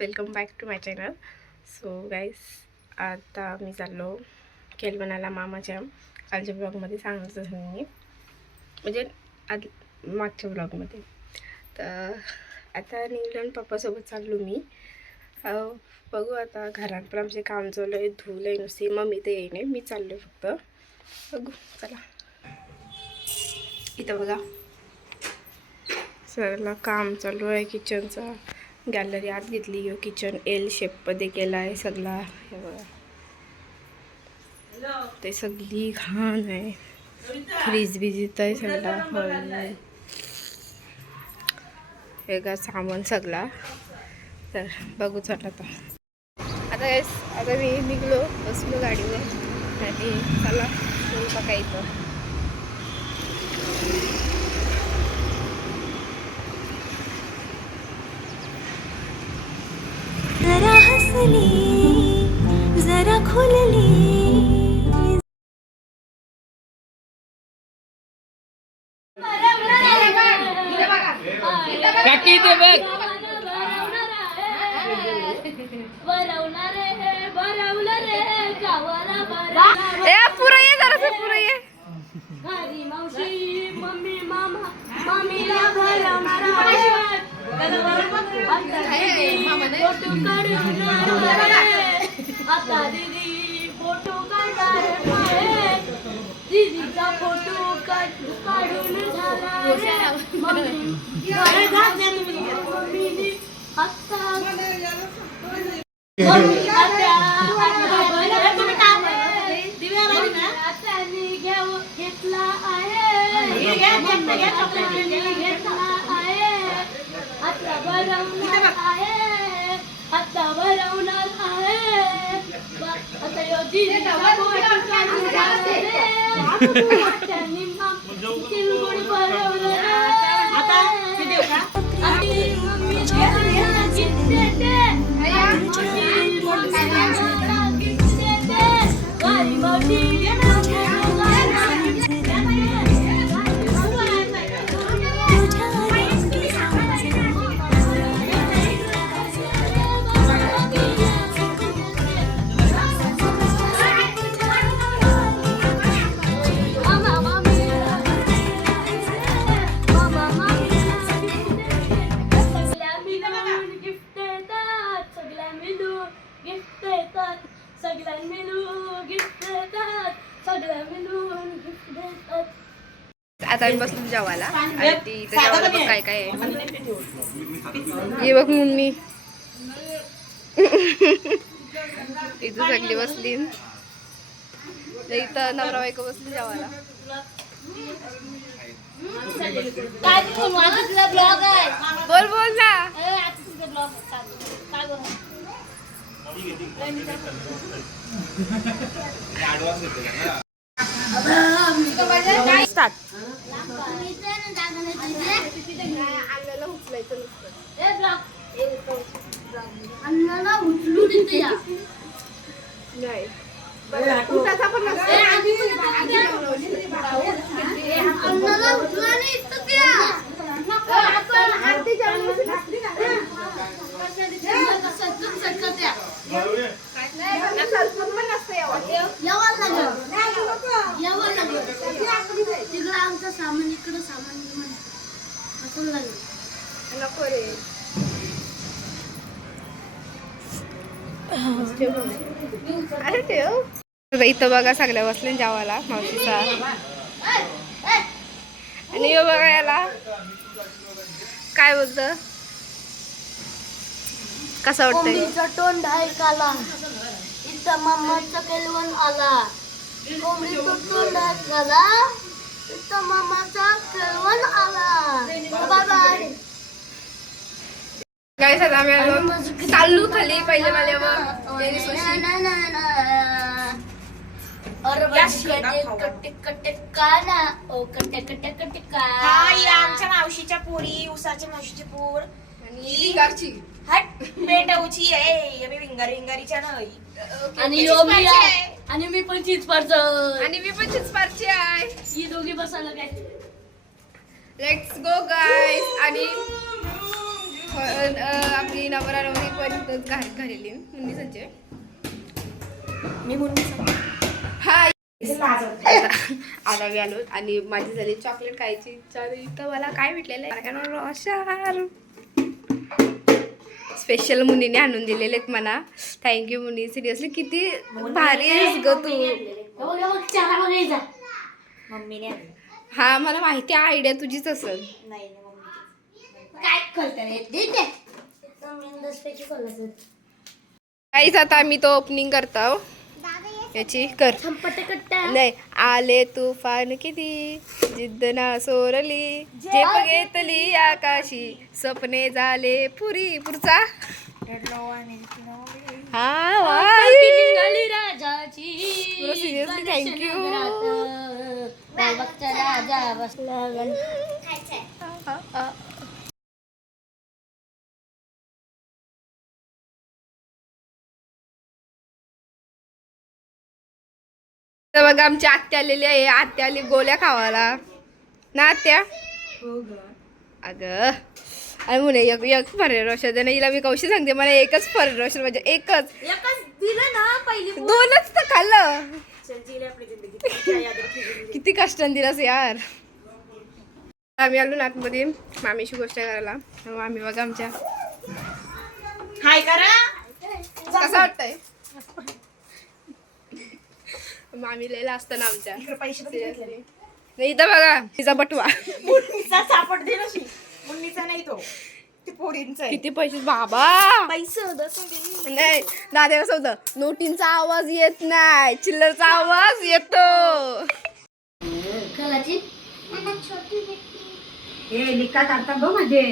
Welcome back to my channel. So guys, आता मी चाललो केलवनाला मामाच्या. कालच्या ब्लॉगमध्ये सांगितलं होतं मी, म्हणजे मागच्या ब्लॉगमध्ये. तर आता निघलं पप्पासोबत चाललो मी. बघू आता, घरात पण आमचे काम चालू आहे, धुलं आहे नुसती. मम्मी ते येईने, मी चाललो फक्त. बघू चला. इथं बघा सगळं काम चालू आहे किचनचं. गॅलरी आत घेतली, किचन एल शेपमध्ये केला आहे सगळा. हे बघा, ते सगळी घाण आहे. फ्रीज बिजित आहे सगळा. हे का सामान सगळा. तर बघू चला आता मी निघलो, बसलो गाडीवर आणि चला बघायचं. जरा हसली जरा खुलली काकी ते बघ पुरं ये जरा, पुरं ये. घरी मावशी मम्मी मामा मम्मीला भरवणारा आता दीदी फोटो काढणार, दीदीचा फोटो काढून झाला. मम्मीने घेतला आहे, घेतला आहे. आता भरवणार आहे, आता भरवणार आहे. आता दीदीचा फोटो काढून तिळगुळ भरवलं. आता आता आम्ही बसलो जेवायला आणि ती जेवायला बघ काय काय आहे. ये बघ मम्मी इथं सगळी बसली, इथं नवरा बायको बसली जेवायला. बोल बोल ना. स्टार्ट. अन्नाला उचलायचं अन्नाला उचलू देते या नाही, उठायचा पण नसतो. अन्नाला उचला नाही इथं द्या. तिकडं आमचं सामान, इकडं सामान असं लागलं. नको रे. अरे ठेव. इथं बघा सगळ्या बसले जेवायला मावशीचा. आणि यो बघा याला काय बोलत, कसं वाटतंय. कोंबडीचा तोंड ऐकाला, इथं मामाचा केलवण आला. कोंबडीचा तोंड ऐकाला, इथं मामाचा केलवण आला. Bye bye. काय सध्या आम्ही चालू खाली पहिले माल्यावर. आमच्या मावशीच्या पोरी, उसाच्या मावशीची पोर आणि हट पेटवची आहे. आम्ही विंगारीच्या नाही. आणि मी पण चीज पार्सल. आणि मी पण चिचपारची आहे. ही दोघी बसायला काय. लेट्स गो गाईस. आणि आपली नवरा नवरी पण घरी मुन्नी संजय मी मुन्नी हा आता मी आलो आणि माझी झाली चॉकलेट खायची इच्छा तर मला काय भेटलेलं आहे रोशार स्पेशल मुनीने आणून दिलेले आहेत मला. थँक्यू मुनी, सिरियसली किती भारी आहेस ग तू. मम्मीने हा मला माहिती आहे, आयडिया तुझीच असेल. नाही काय करते काहीच आता मी तो ओपनिंग करतो याची कर नाही. आले तुफान किती जिद्द ना सोरली झेप घेतली आकाशी स्वप्ने झाले पुरी पुरचा हा सिरियसली थँक्यू. राजा बसला तर बघा आमची आत्या आलेली आहे. आत्या आली गोळ्या खावायला ना आत्या. अगं आणि म्हणे एक फरेरोशन दे ना हिला. मी कौशी सांगते मला एकच फरेरोशन म्हणजे एकच दिलं ना पहिली दोनच तर खाल्लं. जिंदगी आपली जिंदगी किती कष्टाने दिलास यार. आम्ही आलो नातमध्ये मामीशी गोष्ट करायला. मामी बघा आमच्या हाय करा. कसं वाटतंय. मामी लयला असतं ना आमच्या पैसे नाही इथं बघा तिचा बटवा मुन्नीचा सापड दे नशी. मुन्नीचा नाही तो ते पोरींचा आहे. किती पैसे बाबा. पैसे नाही दादा कसं होतं नोटींचा आवाज येत नाही चिल्लरचा आवाज येतो. कलाची हे निका काढतात बघ म्हणजे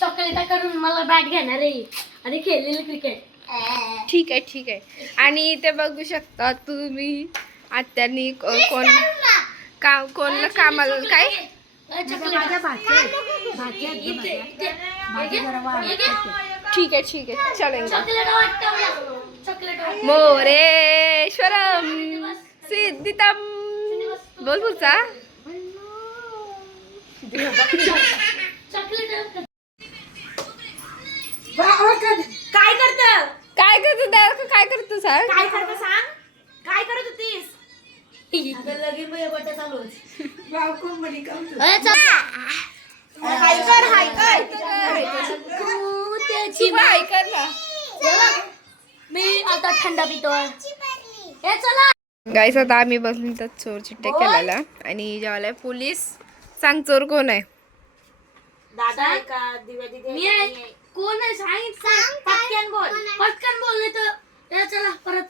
चॉकलेटा करून मला बॅट घेणार आहे आणि खेळलेलं क्रिकेट. ठीक आहे ठीक आहे. आणि ते बघू शकता तुम्ही आत्यांनी कोणला कामाला काय ठीक आहे ठीक आहे चलेंगा. मोरेश्वरम सिद्धितम बोल पुढचा. काय करत काय करतो काय करतो सांग. काय करत सांग. काय करत होतीस. हाय कर हाय कर. मी आता थंडा पितोय. हे चला गाईस आता आम्ही बसलो तर चोर चिट्टे केलेला आणि जेवायला पोलीस. सांग चोर कोण आहे. दादा आहे का दिव्या दिदी मी आहे. कोण आहे सांग पटकन बोल. पटकन बोलले तर हे चला परत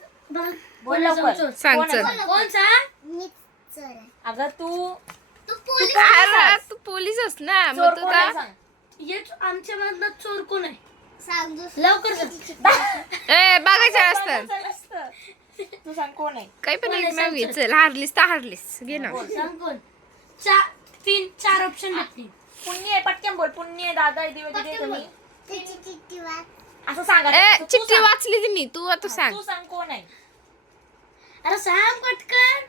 बोल लवकर. सांग कोण चल. आहे? कोण सांग. अगं तू अरे, तू पोलीसच ना चोर मग तू कोण आहे का सांग. हे आमच्या मनात चोर कोण आहे लवकर सांग. ए बघायचं असतं चल असतं. तू सांग कोण आहे. काही पण एक नाव घे चल. हारलीस तर हारलीस घे ना. सांग कोण. चार ऑप्शन भेटतील. पुण्य आहे पटकन बोल. पुण्य आहे दादा आहे दिव्या दिदी आहे तुम्ही असं सांगा. ए तू चिठ्ठी सांग. वाचली ती मी. तू आता सांग. तू सांग कोण आहे. अरे सांग पटकन.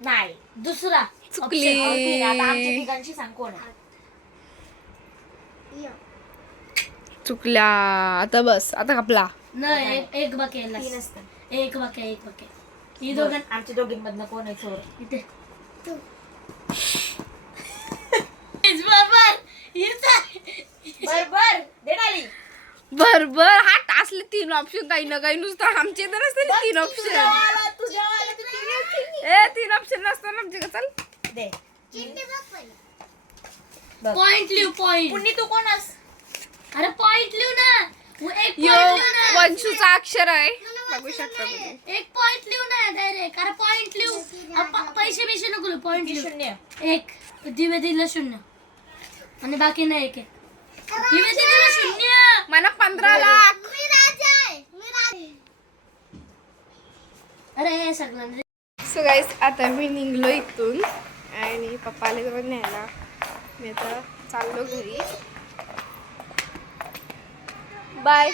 नाही दुसरा चुकली. आता आमच्या ठिकाणची सांग कोण आहे. चुकल्या. आता बस आता कपला. नाही एक बाकी तीन आहे. असतं. एक बाकी ही दोघं आमच्या दोघींमधनं कोण आहे चोर. इथे बरोबर बरोबर दे डाली. बरोबर हाट असले तीन ऑप्शन काही ना काही नुसतं आमचे तर नसते ना तीन ऑप्शन. ए तीन ऑप्शन नसतं ना आमचे. चल दे पॉइंट लिहू पॉइंट. पुण्य तू कोण आहेस. अरे पॉइंट लिहू ना. एक यो पॉइंट लिहू ना. वंशूचा अक्षर आहे बघू शकता तुम्ही. एक पॉइंट लिहू ना डायरेक्ट. अरे पॉइंट लिहू. पैसे बिशे नको लिहू. पॉइंट लिहू. शून्य. एक दिवे दिलं 0 आणि बाकी नाही एक दिवे दिलं 0. मला 15 लाख. अरे हे सगळं सो गाईस आता मी निघलो इथून आणि पप्पा आले जवळ न्यायला. मी आता चाललो घरी. बाय.